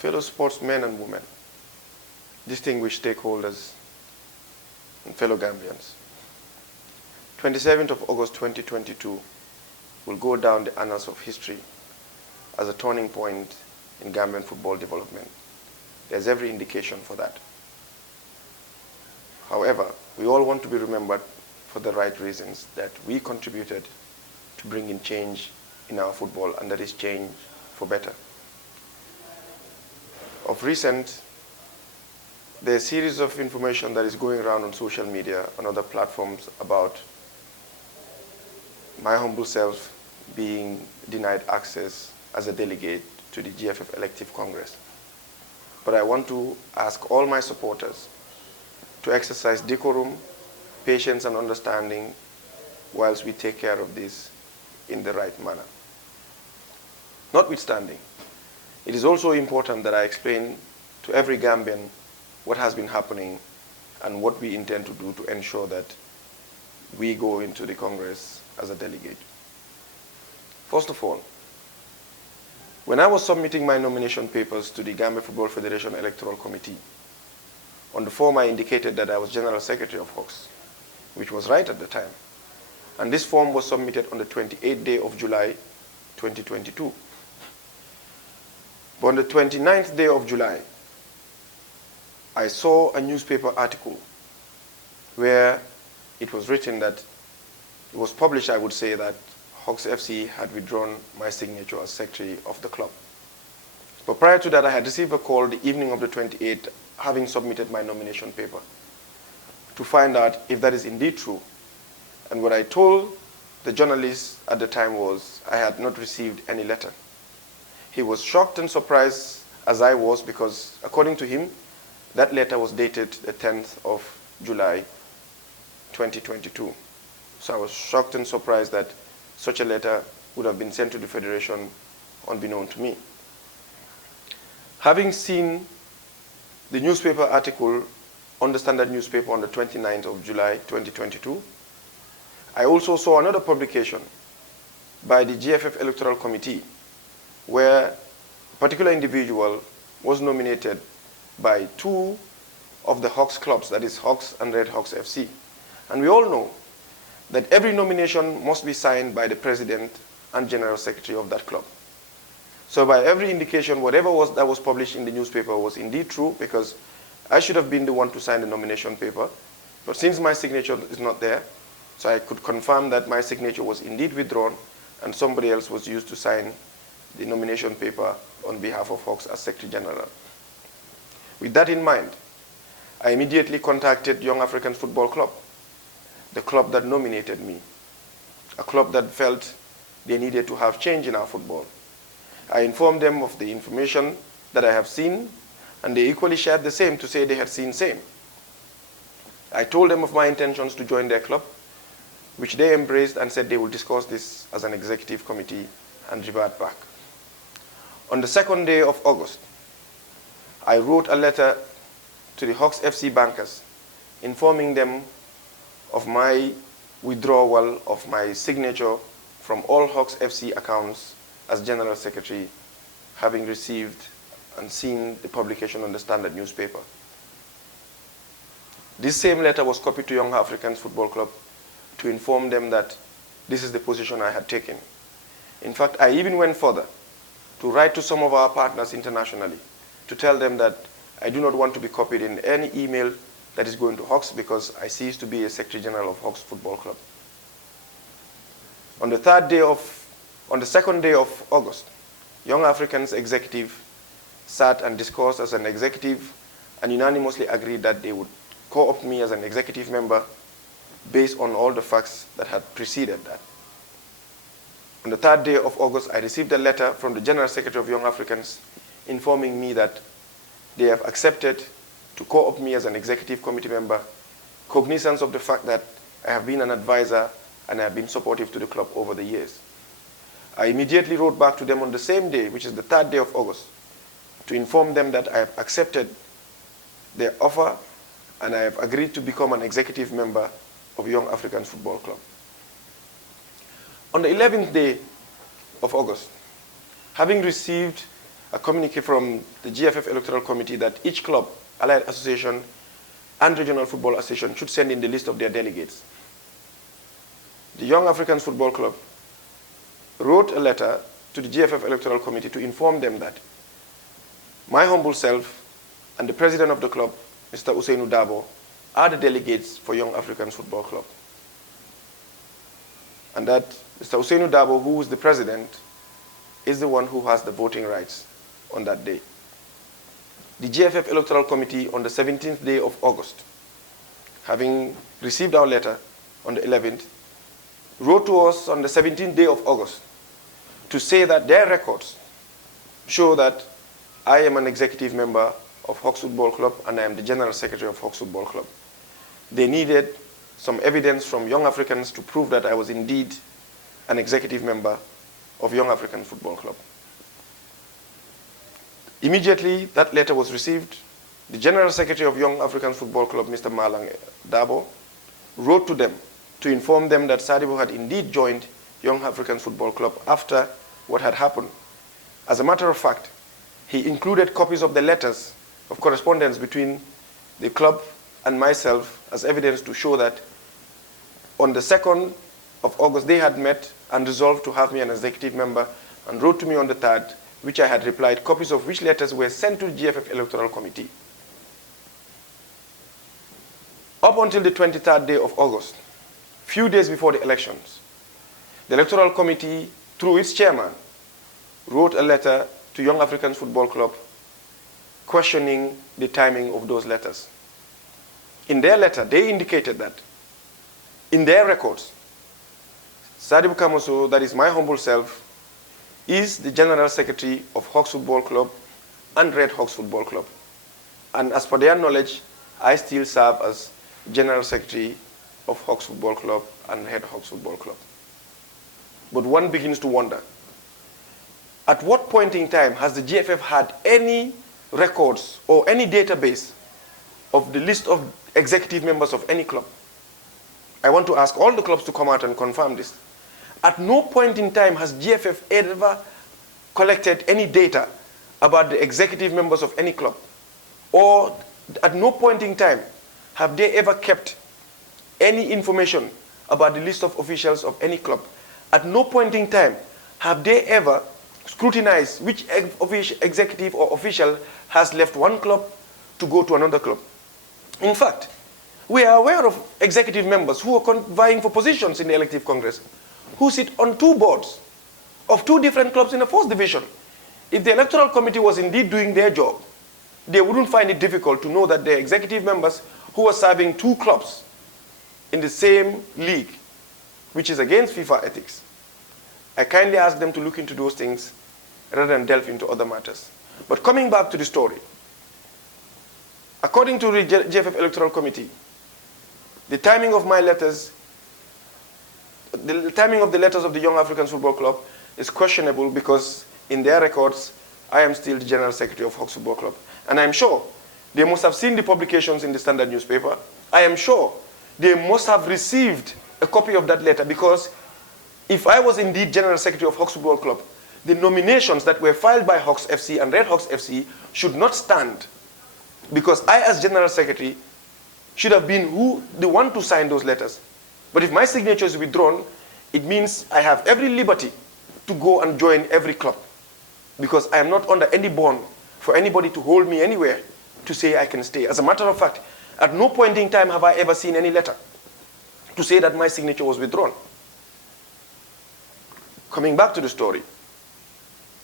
fellow sportsmen and women, distinguished stakeholders, and fellow Gambians. 27th of August 2022 will go down the annals of history as a turning point in Gambian football development. There's every indication for that. However, we all want to be remembered for the right reasons, that we contributed to bring in change in our football, and that is change for better. Of recent, there's a series of information that is going around on social media and other platforms about my humble self being denied access as a delegate to the GFF Elective Congress. But I want to ask all my supporters to exercise decorum, patience, and understanding whilst we take care of this in the right manner. Notwithstanding, it is also important that I explain to every Gambian what has been happening and what we intend to do to ensure that we go into the Congress as a delegate. First of all, when I was submitting my nomination papers to the Gambia Football Federation Electoral Committee, on the form I indicated that I was General Secretary of Hawks, which was right at the time. And this form was submitted on the 28th day of July, 2022. But on the 29th day of July, I saw a newspaper article where it was written that, it was published, I would say, that Hawks FC had withdrawn my signature as secretary of the club. But prior to that, I had received a call the evening of the 28th, having submitted my nomination paper, to find out if that is indeed true. And what I told the journalist at the time was I had not received any letter. He was shocked and surprised, as I was, because according to him, that letter was dated the 10th of July, 2022. So I was shocked and surprised that such a letter would have been sent to the Federation unbeknown to me. Having seen the newspaper article on the Standard newspaper on the 29th of July, 2022, I also saw another publication by the GFF Electoral Committee where a particular individual was nominated by two of the Hawks clubs, that is Hawks and Red Hawks FC. And we all know that every nomination must be signed by the president and general secretary of that club. So by every indication, whatever that was published in the newspaper was indeed true, because I should have been the one to sign the nomination paper. But since my signature is not there, so I could confirm that my signature was indeed withdrawn and somebody else was used to sign the nomination paper on behalf of Hawks as Secretary General. With that in mind, I immediately contacted Young Africans Football Club, the club that nominated me, a club that felt they needed to have change in our football. I informed them of the information that I have seen, and they equally shared the same to say they had seen same. I told them of my intentions to join their club, which they embraced and said they will discuss this as an executive committee and revert back. On the 2nd day of August, I wrote a letter to the Hawks FC bankers informing them of my withdrawal of my signature from all Hawks FC accounts as General Secretary, having received and seen the publication on the Standard newspaper. This same letter was copied to Young Africans Football Club to inform them that this is the position I had taken. In fact, I even went further to write to some of our partners internationally to tell them that I do not want to be copied in any email that is going to Hawks, because I cease to be a Secretary General of Hawks Football Club. On the 2nd day of August, Young Africans executive sat and discussed as an executive and unanimously agreed that they would co-opt me as an executive member based on all the facts that had preceded that. On the 3rd day of August, I received a letter from the General Secretary of Young Africans informing me that they have accepted to co-opt me as an executive committee member, cognizance of the fact that I have been an advisor and I have been supportive to the club over the years. I immediately wrote back to them on the same day, which is the 3rd day of August, to inform them that I have accepted their offer and I have agreed to become an executive member of Young Africans Football Club. On the 11th day of August, having received a communique from the GFF Electoral Committee that each club, allied association, and regional football association should send in the list of their delegates. The Young Africans Football Club wrote a letter to the GFF Electoral Committee to inform them that my humble self and the president of the club, Mr. Ousseynou Dabo, are the delegates for Young Africans Football Club. And that Mr. Ousseynou Dabo, who is the president, is the one who has the voting rights on that day. The GFF Electoral Committee on the 17th day of August, having received our letter on the 11th, wrote to us on the 17th day of August to say that their records show that I am an executive member of Hawks Football Club and I am the general secretary of Hawks Football Club. They needed some evidence from Young Africans to prove that I was indeed an executive member of Young African Football Club. Immediately, that letter was received. The General Secretary of Young African Football Club, Mr. Malang Dabo, wrote to them to inform them that Sadibou had indeed joined Young African Football Club after what had happened. As a matter of fact, he included copies of the letters of correspondence between the club and myself as evidence to show that on the 2nd of August, they had met and resolved to have me an executive member and wrote to me on the 3rd, which I had replied, copies of which letters were sent to the GFF Electoral Committee. Up until the 23rd day of August, few days before the elections, the Electoral Committee, through its chairman, wrote a letter to Young Africans Football Club questioning the timing of those letters. In their letter, they indicated that in their records, Sadibou Kamaso, that is my humble self, is the General Secretary of Hawks Football Club and Red Hawks Football Club. And as per their knowledge, I still serve as General Secretary of Hawks Football Club and Red Hawks Football Club. But one begins to wonder, at what point in time has the GFF had any records or any database of the list of executive members of any club? I want to ask all the clubs to come out and confirm this. At no point in time has GFF ever collected any data about the executive members of any club. Or at no point in time have they ever kept any information about the list of officials of any club. At no point in time have they ever scrutinized which executive or official has left one club to go to another club. In fact, we are aware of executive members who are vying for positions in the elective Congress, who sit on 2 boards of 2 different clubs in the 1st division. If the Electoral Committee was indeed doing their job, they wouldn't find it difficult to know that the executive members who are serving 2 clubs in the same league, which is against FIFA ethics. I kindly ask them to look into those things rather than delve into other matters. But coming back to the story, according to the GFF Electoral Committee, the timing of my letters, the timing of the letters of the Young Africans Football Club is questionable because in their records, I am still the General Secretary of Hawks Football Club. And I'm sure they must have seen the publications in the Standard newspaper. I am sure they must have received a copy of that letter because if I was indeed General Secretary of Hawks Football Club, the nominations that were filed by Hawks FC and Red Hawks FC should not stand because I, as General Secretary, should have been the one to sign those letters. But if my signature is withdrawn, it means I have every liberty to go and join every club because I am not under any bond for anybody to hold me anywhere to say I can stay. As a matter of fact, at no point in time have I ever seen any letter to say that my signature was withdrawn. Coming back to the story,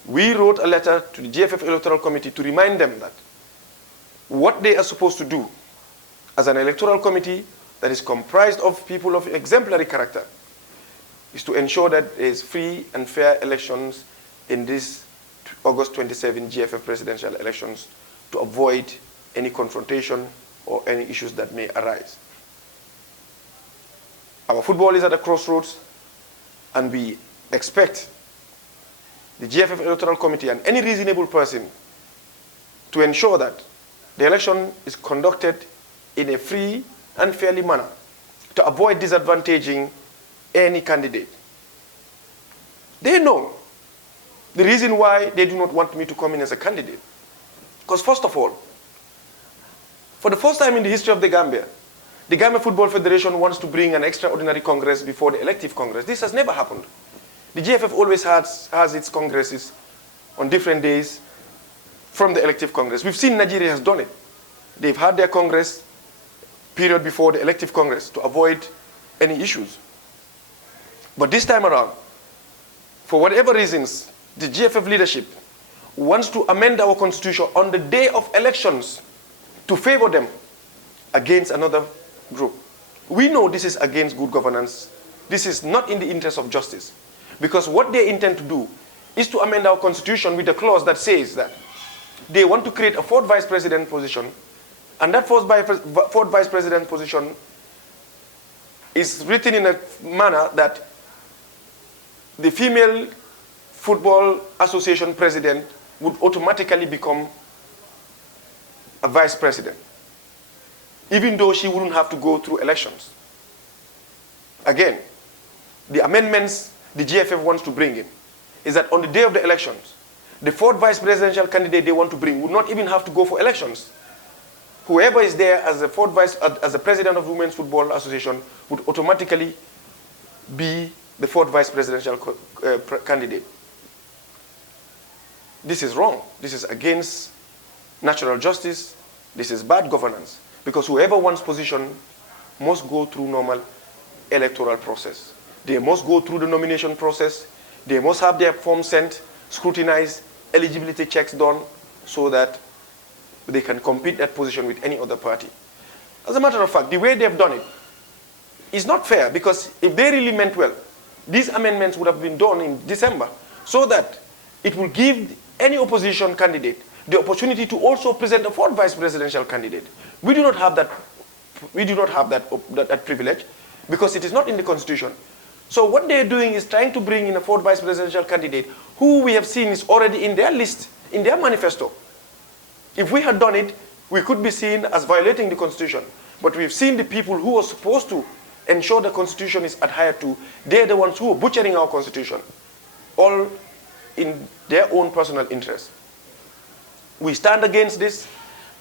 we wrote a letter to the GFF Electoral Committee to remind them that what they are supposed to do as an electoral committee that is comprised of people of exemplary character is to ensure that there is free and fair elections in this August 27 GFF presidential elections to avoid any confrontation or any issues that may arise. Our football is at a crossroads and we expect the GFF Electoral Committee and any reasonable person to ensure that the election is conducted in a free and fairly manner to avoid disadvantaging any candidate. They know the reason why they do not want me to come in as a candidate. Because first of all, for the first time in the history of the Gambia Football Federation wants to bring an extraordinary congress before the elective congress. This has never happened. The GFF always has its congresses on different days from the elective congress. We've seen Nigeria has done it. They've had their congress period before the elective congress to avoid any issues. But this time around, for whatever reasons, the GFF leadership wants to amend our constitution on the day of elections to favor them against another group. We know this is against good governance. This is not in the interest of justice. Because what they intend to do is to amend our constitution with a clause that says that they want to create a fourth vice president position, and that fourth vice president position is written in a manner that the female football association president would automatically become a vice president, even though she wouldn't have to go through elections. Again, the amendments the GFF wants to bring in is that on the day of the elections, the fourth vice presidential candidate they want to bring would not even have to go for elections. Whoever is there as the president of the Women's Football Association would automatically be the fourth vice presidential candidate. This is wrong. This is against natural justice. This is bad governance. Because whoever wants position must go through normal electoral process. They must go through the nomination process. They must have their forms sent, scrutinized, eligibility checks done, so that they can compete that position with any other party. As a matter of fact, the way they've done it is not fair, because if they really meant well, these amendments would have been done in December, so that it will give any opposition candidate the opportunity to also present a fourth vice presidential candidate. We do not have that. We do not have that privilege, because it is not in the constitution. So what they're doing is trying to bring in a fourth vice presidential candidate who we have seen is already in their list, in their manifesto. If we had done it, we could be seen as violating the constitution. But we've seen the people who are supposed to ensure the constitution is adhered to. They're the ones who are butchering our constitution, all in their own personal interest. We stand against this,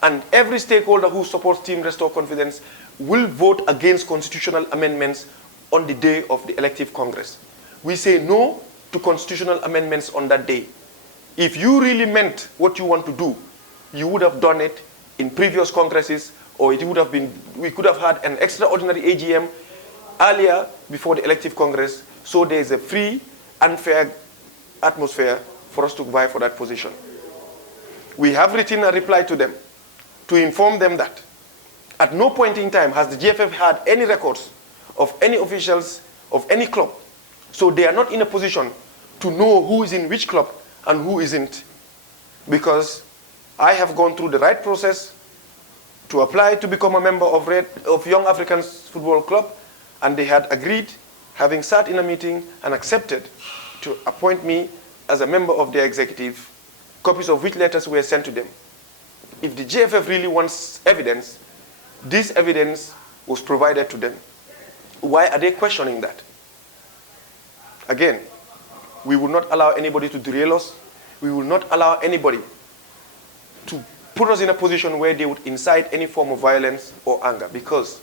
and every stakeholder who supports Team Restore Confidence will vote against constitutional amendments on the day of the elective Congress. We say no to constitutional amendments on that day. If you really meant what you want to do, you would have done it in previous Congresses, or it would have been, we could have had an extraordinary AGM earlier before the elective Congress, so there is a free and fair atmosphere for us to vie for that position. We have written a reply to them to inform them that at no point in time has the GFF had any records of any officials of any club. So they are not in a position to know who is in which club and who isn't, because I have gone through the right process to apply to become a member of Young Africans Football Club, and they had agreed, having sat in a meeting and accepted to appoint me as a member of their executive, copies of which letters were sent to them. If the GFF really wants evidence, this evidence was provided to them. Why are they questioning that? Again, we will not allow anybody to derail us. We will not allow anybody to put us in a position where they would incite any form of violence or anger, because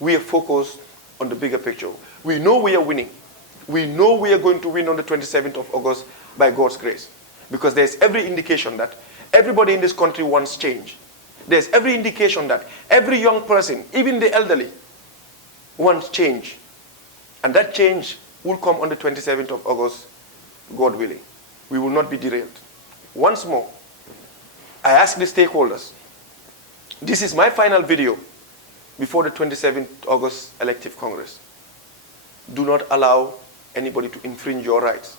we are focused on the bigger picture. We know we are winning. We know we are going to win on the 27th of August by God's grace, because there's every indication that everybody in this country wants change. There's every indication that every young person, even the elderly, wants change. And that change will come on the 27th of August, God willing. We will not be derailed. Once more, I ask the stakeholders, this is my final video before the 27th August elective Congress. Do not allow anybody to infringe your rights.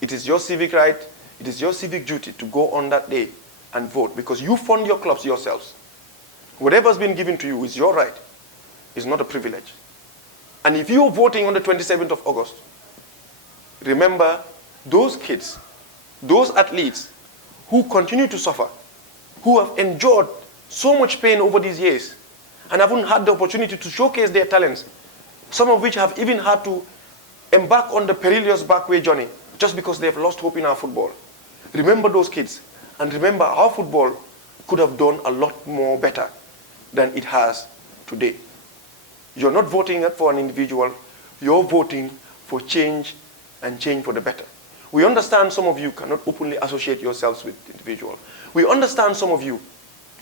It is your civic right, it is your civic duty to go on that day and vote, because you fund your clubs yourselves. Whatever has been given to you is your right. It's not a privilege. And if you're voting on the 27th of August, remember those kids, those athletes who continue to suffer, who have endured so much pain over these years and haven't had the opportunity to showcase their talents, some of which have even had to embark on the perilous backway journey just because they've lost hope in our football. Remember those kids, and remember our football could have done a lot more better than it has today. You're not voting for an individual, you're voting for change, and change for the better. We understand some of you cannot openly associate yourselves with individuals. We understand some of you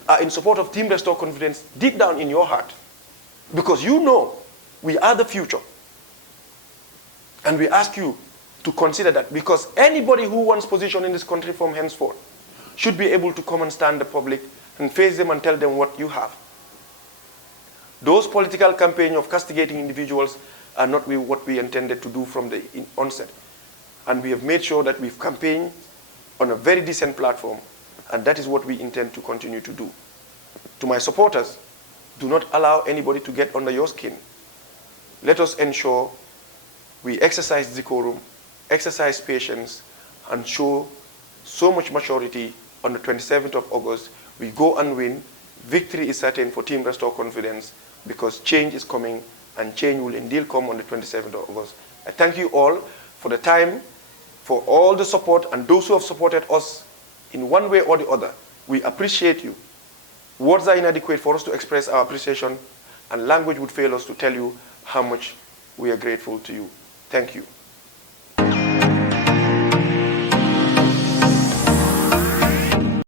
are in support of Team Restore Confidence deep down in your heart, because you know we are the future. And we ask you to consider that, because anybody who wants position in this country from henceforth should be able to come and stand the public and face them and tell them what you have. Those political campaigns of castigating individuals are not what we intended to do from the onset. And we have made sure that we've campaigned on a very decent platform, and that is what we intend to continue to do. To my supporters, do not allow anybody to get under your skin. Let us ensure we exercise decorum, exercise patience, and show so much maturity on the 27th of August. We go and win. Victory is certain for Team Restore Confidence, because change is coming, and change will indeed come on the 27th of August. I thank you all for the time, for all the support, and those who have supported us in one way or the other. We appreciate you. Words are inadequate for us to express our appreciation, and language would fail us to tell you how much we are grateful to you. Thank you.